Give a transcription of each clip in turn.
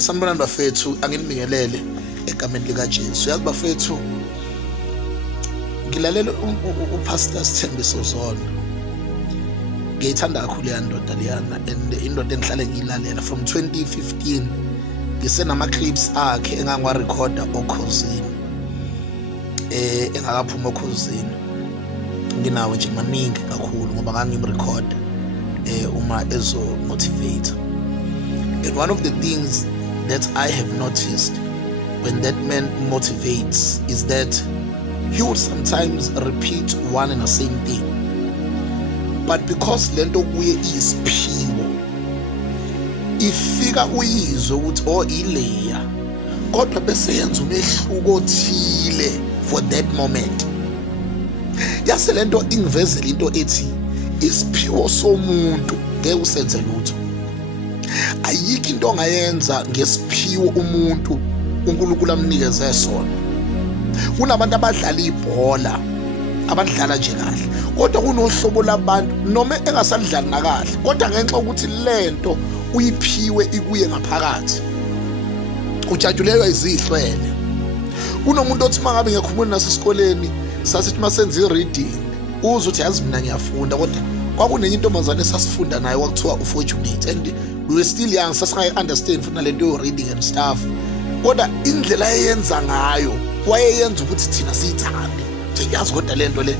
Sanibonani bafethu, anginibingelele egameni likaJesu. Yazi bafethu, ngilalela uPastor Sithembiso Zondo. Ngiyithanda kakhulu ya ndoda liyana, and indoda engihlale ngiyilalela from 2015. Ngisenama clips akhe engangwa-recorda okhosini, engakaphuma okhosini. Nginawo nje maningi kakhulu ngoba ngangimrecorda uma ezo-motivate. And one of the things that I have noticed when that man motivates is that he would sometimes repeat one and the same thing. But because lento kuye isiphiwo, ifika uyizwe ukuthi ileya, kodwa bese yenza umehluko othile for that moment. Yase lento ingivezela into ethi isiphiwo somuntu ngeke usenze lutho. Ayikho into ongayenza ngesiphiwo umuntu uNkulunkulu amnikeze sona. Kunabantu abadlala ibhola, abadlala nje kahle, kodwa kunohlobo labantu noma engasadlali nakahle, kodwa ngenxa ukuthi lento uyiphiwe ikuye ngaphakathi, ujatshulelwa izihlwele. Kunomuntu othi mangabe ngiyakhuluma nasesikoleni sasithi masenze i-reading, uzwe uthi yazi mina ngiyafunda, kodwa kwakunenye intombazane esasifunda nayo kwakuthiwa uFortunate, and we were still young, sasingayi-understand futhi nalento yo-reading and stuff. Kodwa indlela eyenza ngayo wayeyenza ukuthi thina siyithande. Yazi kodwa lento le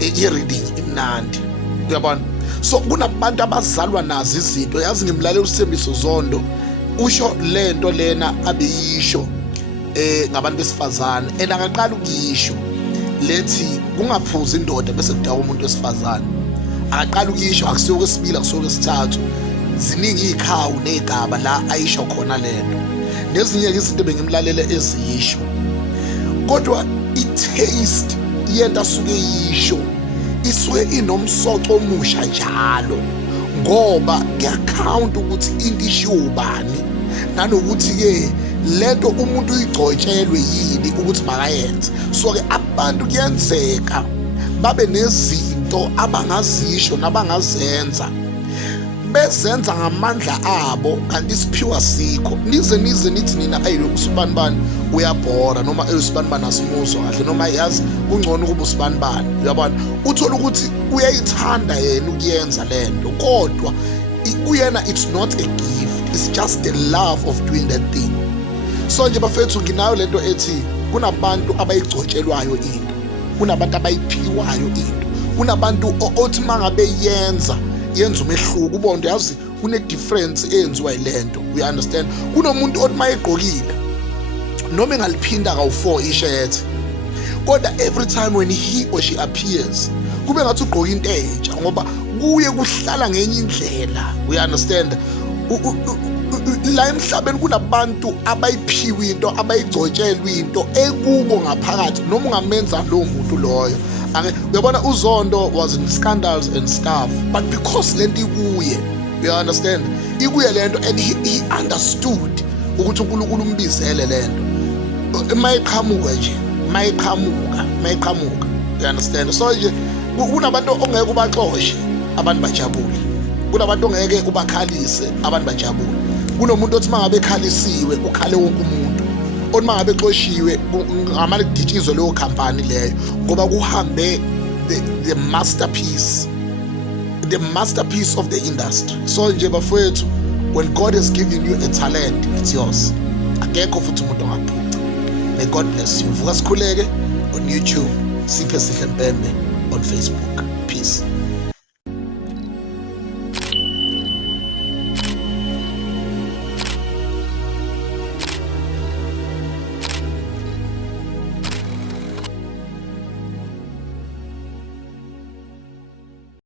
i-reading imnandi, uyabona? So kunabantu abazalwa nazo izinto. Yazi ngimlalela uSithembiso Zondo usho lento lena abeyisho ngabantu besifazane, and angaqala ukuyisho lethi kungaphuzi indoda bese kudawa umuntu wesifazane. Akaqala ukuyisho, akusiyo kwesibili, akusiyo kwesithathu. Ziningi ikhawu negaba la ayisho khona lento, nezinye izinto bengimlalele eziyisho, kodwa i-taste yento asuke yisho isuke inomsoco omusha njalo, ngoba kuyakhawunta ukuthi into ishiwo ubani, nanokuthi-ke lento umuntu uyigcotshelwe yini ukuthi makayenze. So-ke abantu kuyenzeka babe nezinto abangazisho nabangazenza, bezenza ngamandla abo kanti isiphiwo asikho. Nize nithi nina usibanibani uyabhora, noma usibanibani asimuzwa kahle, noma yazi kungcono ukuba usibanibani, uyabona? Uthola ukuthi uyayithanda yena ukuyenza lento, kodwa kuyena it's not a gift, it's just the love of doing that thing. So nje bafethu, nginayo lento ethi kunabantu abayigcotshelwayo into, kunabantu abayiphiwayo into, kunabantu othi mangabe yenza umehluko. Ubonto yazi kune difference eyenziwa yilento, we understand. Kunomuntu othi mayegqokile noma engaliphinda kawu4 ishirt, kodwa every time when he or she appears kube ngathi ugqoka into entsha, ngoba kuye kuhlala ngenye indlela, we understand. La emhlabeni kunabantu abayiphiwe into, abayigcotshelwe into ekubo ngaphakathi, noma ungamenza lowo muntu loyo. Uyabona, uZondo was in scandals and stuff, but because lento ikuye, you understand, ikuye lento, and he understood ukuthi uNkulunkulu umbizele lento. Mayiqhamuka, you understand. So nje kunabantu ongeke ubaxoshe abantu bajabule, kunabantu ongeke ubakhalise abantu bajabule. Kunomuntu othi mangabe ekhalisiwe ukhale wonke umuntu, othi mangabe exoshiwe ngamali kuditshizwe leyo company leyo, ngoba kuhambe the masterpiece of the industry. So nje bafowethu, when God has given you a talent, it's yours. Akekho futhi umuntu ongaphuca. May God bless you. Vuka sikhuleke on YouTube, Siphe Sihle Mpembe on Facebook. Peace.